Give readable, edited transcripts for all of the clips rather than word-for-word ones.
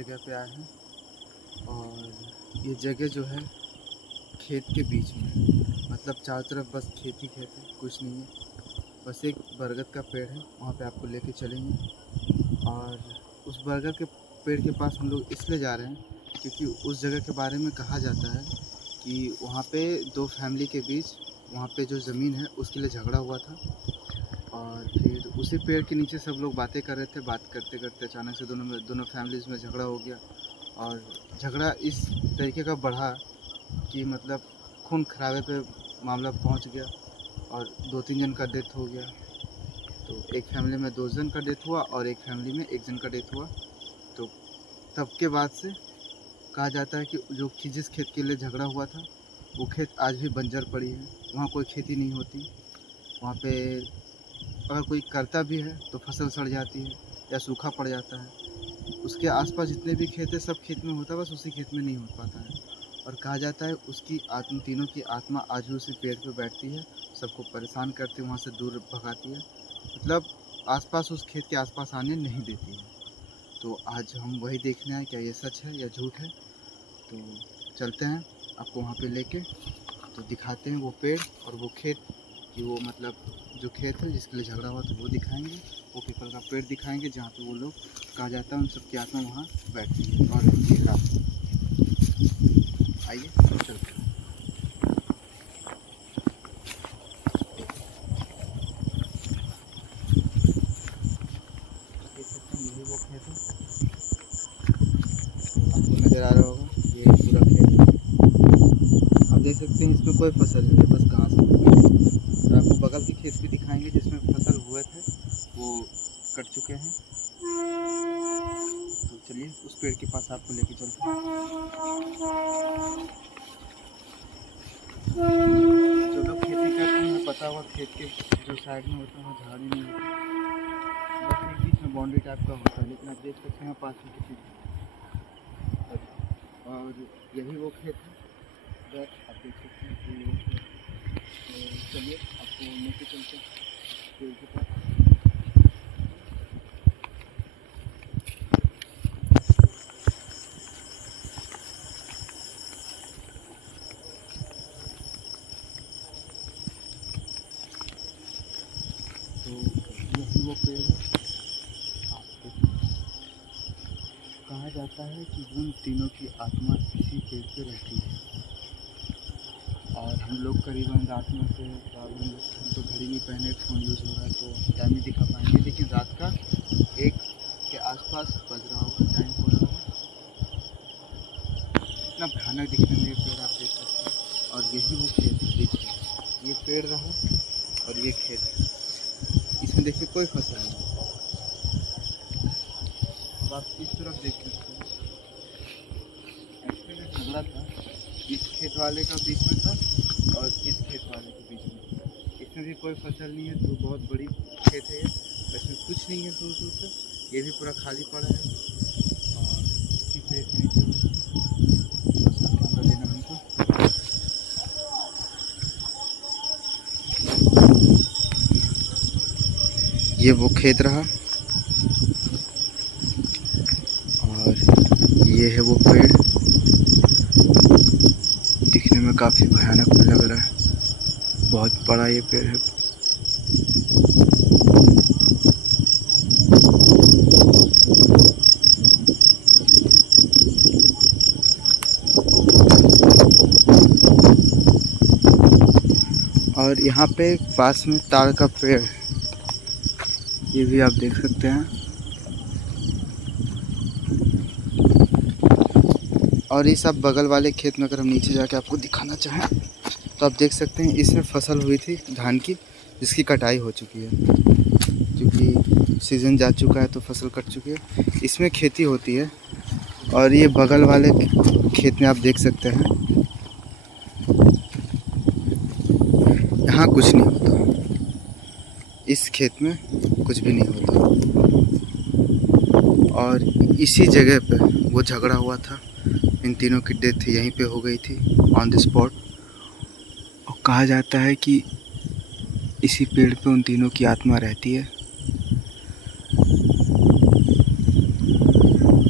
जगह पे आए हैं और ये जगह जो है खेत के बीच में है। मतलब चारों तरफ बस खेत ही खेत है, कुछ नहीं है। बस एक बरगद का पेड़ है, वहाँ पे आपको लेके चलेंगे। और उस बरगद के पेड़ के पास हम लोग इसलिए जा रहे हैं क्योंकि उस जगह के बारे में कहा जाता है कि वहाँ पे दो फैमिली के बीच वहाँ पे जो ज़मीन है उसके लिए झगड़ा हुआ था। और फिर उसी पेड़ के नीचे सब लोग बातें कर रहे थे। बात करते करते अचानक से दोनों फैमिलीज़ में झगड़ा हो गया। और झगड़ा इस तरीके का बढ़ा कि मतलब खून खराबे पे मामला पहुंच गया और 2-3 जन का डेथ हो गया। तो एक फैमिली में 2 जन का डेथ हुआ और एक फैमिली में 1 जन का डेथ हुआ। तो तब के बाद से कहा जाता है कि जिस खेत के लिए झगड़ा हुआ था वो खेत आज भी बंजर पड़ी है, वहाँ कोई खेती नहीं होती। वहाँ पे अगर कोई करता भी है तो फसल सड़ जाती है या सूखा पड़ जाता है। उसके आसपास जितने भी खेत है सब खेत में होता है, बस उसी खेत में नहीं हो पाता है। और कहा जाता है उसकी आत्मा, तीनों की आत्मा आज भी उसी पेड़ पे बैठती है, सबको परेशान करती है, वहाँ से दूर भगाती है। मतलब आसपास उस खेत के आसपास आने नहीं देती है। तो आज हम वही देखने आए, क्या ये सच है या झूठ है। तो चलते हैं आपको वहाँ पे लेके, तो दिखाते हैं वो पेड़ और वो खेत कि वो मतलब जो खेत है जिसके लिए झगड़ा हुआ तो वो दिखाएंगे। वो पीपल का पेड़ दिखाएंगे जहाँ पे वो लोग, कहा जाता है उन सब की आत्मा वहाँ बैठती है और दिख रहा है। आइए चलते हैं। देख सकते हैं यही वो खेत है, आपको नज़र आ रहा होगा ये पूरा खेत है। आप देख सकते हैं इसमें कोई फसल नहीं है, बस घास है। और आपको बगल के खेत भी दिखाएंगे जिसमें फसल हुए थे, वो कट चुके हैं। तो चलिए उस पेड़ के पास आपको लेके चलते हैं। जो लोग खेती करते हैं उन्हें पता होगा खेत के जो साइड में होता है वहाँ झाड़ी नहीं होती, बस एक बीच में बाउंड्री टाइप का होता है। लेकिन आप देख सकते हैं पास में किसी, और यही वो खेत है बस आप देख सकते हैं कि वो खेत। तो चलिए आपको लेके चलते हैं पेड़ के पास। तो यही वो पेड़ है, आप देखिए। कहा जाता है कि उन तीनों की आत्मा इसी पेड़ पे रहती है। और हम लोग करीबन रात में से हम तो घड़ी नहीं पहने, फ़ोन यूज़ हो रहा है तो टाइम नहीं दिखा पाएंगे, लेकिन रात का 1 के आसपास बज रहा होगा, टाइम हो रहा होगा। इतना भयानक दिखने में ये पेड़ आप देख सकते हैं। और यही वो खेत है, देखिए ये पेड़ रहा और ये खेत है, इसमें देखिए कोई फसल नहीं। अब आप इस तरफ देख सकते हैं, एक्चुअली झगड़ा था इस खेत वाले का बीच में था और इस खेत वाले के बीच में। इसमें भी कोई फसल नहीं है, तो बहुत बड़ी खेत है ये, इसमें कुछ नहीं है दूर दूर तक। ये भी पूरा खाली पड़ा है और इसी पेड़ के नीचे कैमरा देना हमको। ये वो खेत रहा और ये है वो पेड़, दिखने में काफ़ी भयानक भी लग रहा है, बहुत बड़ा ये पेड़ है। और यहाँ पे पास में ताड़ का पेड़ है, ये भी आप देख सकते हैं। और ये सब बगल वाले खेत में अगर हम नीचे जाके आपको दिखाना चाहें तो आप देख सकते हैं इसमें फसल हुई थी धान की, जिसकी कटाई हो चुकी है क्योंकि सीज़न जा चुका है तो फसल कट चुकी है। इसमें खेती होती है। और ये बगल वाले खेत में आप देख सकते हैं यहाँ कुछ नहीं होता, इस खेत में कुछ भी नहीं होता। और इसी जगह पे वो झगड़ा हुआ था, इन तीनों की डेथ यहीं पे हो गई थी ऑन द स्पॉट। और कहा जाता है कि इसी पेड़ पे उन तीनों की आत्मा रहती है।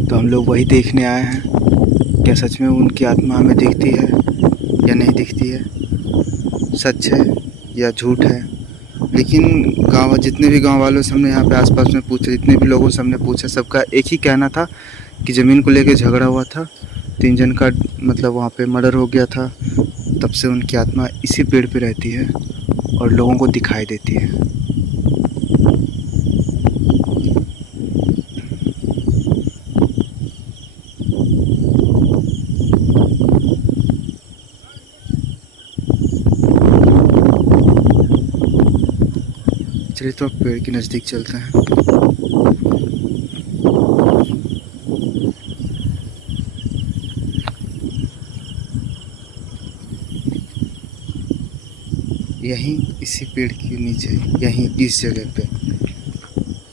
तो तो हम लोग वही देखने आए हैं, क्या सच में उनकी आत्मा हमें दिखती है या नहीं दिखती है, सच है या झूठ है। लेकिन जितने भी गांव वालों से हमने यहाँ पे आसपास में पूछा, जितने भी लोगों से हमने पूछा, सबका एक ही कहना था कि ज़मीन को लेकर झगड़ा हुआ था, 3 जन का मतलब वहाँ पे मर्डर हो गया था। तब से उनकी आत्मा इसी पेड़ पे रहती है और लोगों को दिखाई देती है। चलिए तो अब पेड़ के नज़दीक चलते हैं। यहीं इसी पेड़ के नीचे, यहीं इस जगह पे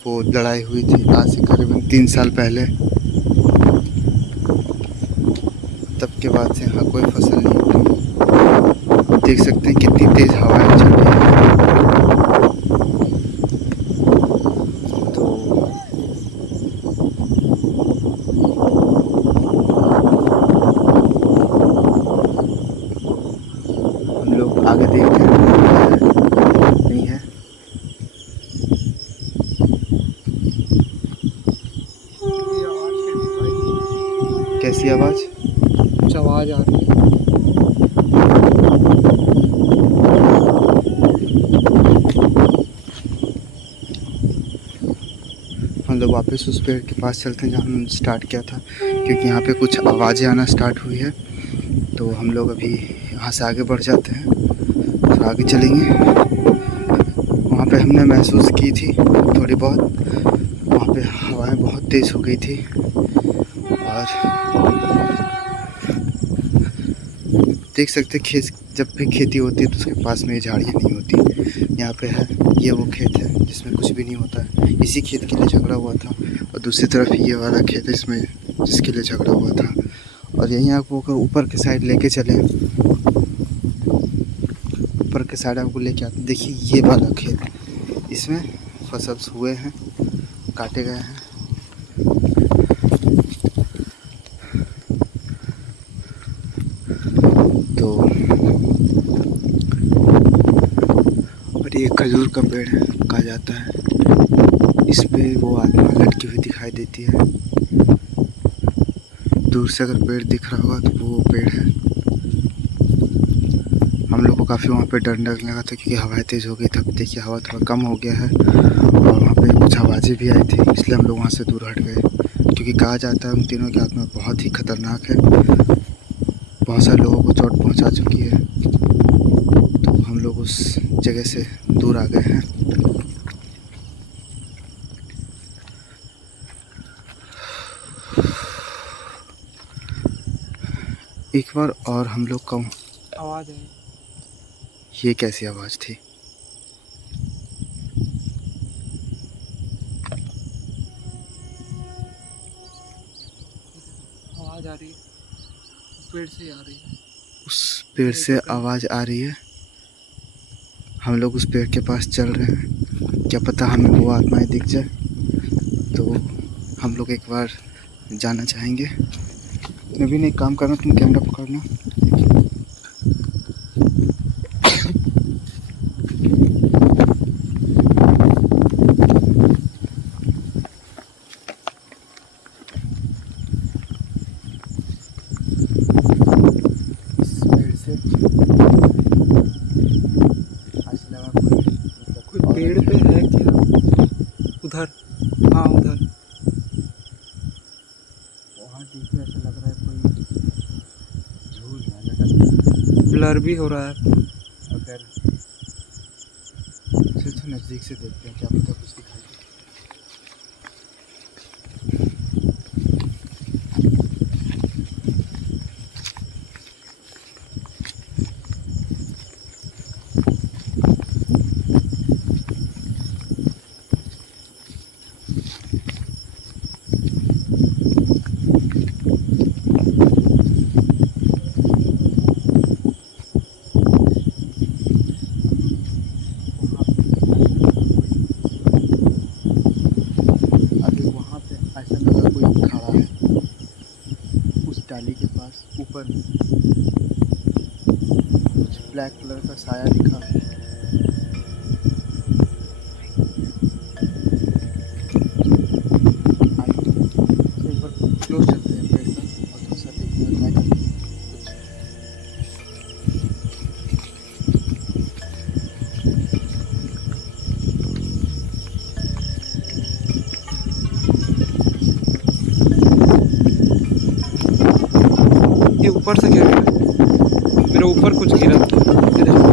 वो लड़ाई हुई थी आज से करीबन 3 साल पहले। तब के बाद से यहाँ कोई फसल नहीं हुई। देख सकते हैं कितनी तेज हवाएं चल रही है। तो हम लोग आगे देखते हैं नहीं है। कैसी आवाज़? कुछ आवाज़ आ रही है। हम लोग वापस उस पेड़ के पास चलते हैं जहाँ हमने स्टार्ट किया था, क्योंकि यहाँ पे कुछ आवाज़ें आना स्टार्ट हुई है। तो हम लोग अभी यहाँ से आगे बढ़ जाते हैं, तो आगे चलेंगे। वहाँ पे हमने महसूस की थी थोड़ी बहुत, वहाँ पे हवाएं बहुत तेज़ हो गई थी। और देख सकते खेत, जब भी खेती होती है तो उसके पास में ये झाड़ियाँ नहीं होती। यहाँ पे है, ये वो खेत है जिसमें कुछ भी नहीं होता है। इसी खेत के लिए झगड़ा हुआ था। और दूसरी तरफ ये वाला खेत है इसमें, जिसके लिए झगड़ा हुआ था। और यहीं आपको अगर ऊपर के साइड लेके चले, ऊपर के साइड आपको लेके आते, देखिए ये वाला खेत, इसमें फसल हुए हैं, काटे गए हैं। तो और ये खजूर का पेड़ है, कहा जाता है इस पे वो आत्मा लटकी हुई दिखाई देती है। दूर से अगर पेड़ दिख रहा होगा तो वो पेड़ है। हम लोग को काफ़ी वहाँ पे डर लगा था क्योंकि हवाएं तेज़ हो गई। तब देखिए हवा थोड़ा कम हो गया है और वहाँ पे कुछ आवाज़ें भी आई थी, इसलिए हम लोग वहाँ से दूर हट गए। क्योंकि कहा जाता है उन तीनों की आत्मा बहुत ही खतरनाक है, बहुत सारे लोगों को चोट पहुँचा चुकी है। तो हम लोग उस जगह से दूर आ गए हैं। एक बार और हम लोग का आवाज़ है। ये कैसी आवाज़ थी? आवाज़ आ रही है, पेड़ से आ रही है। उस पेड़ से आवाज़ आ रही है। हम लोग उस पेड़ के पास चल रहे हैं, क्या पता हमें वो आत्माएं दिख जाए। तो हम लोग एक बार जाना चाहेंगे। नवीन एक काम करना, तुम कैमरा पकड़ना। इस पेड़ से आज लगा कोई पेड़ पे है क्या? उधर, हाँ उधर। वहाँ देखिए ऐसा लग रहा है कोई झूल रहा है, लटक रहा है। ब्लर भी हो रहा है। अगर तो नज़दीक से देखते हैं, क्या पता कुछ दिखाई दे। डाली के पास ऊपर कुछ ब्लैक कलर का साया दिखा। आइए एक बार क्लोज चलते हैं पेड़ पर और थोड़ा सा देखने का ट्राई करते हैं। ये ऊपर से क्या गिरा? मेरे ऊपर कुछ गिरा था। ये देखो।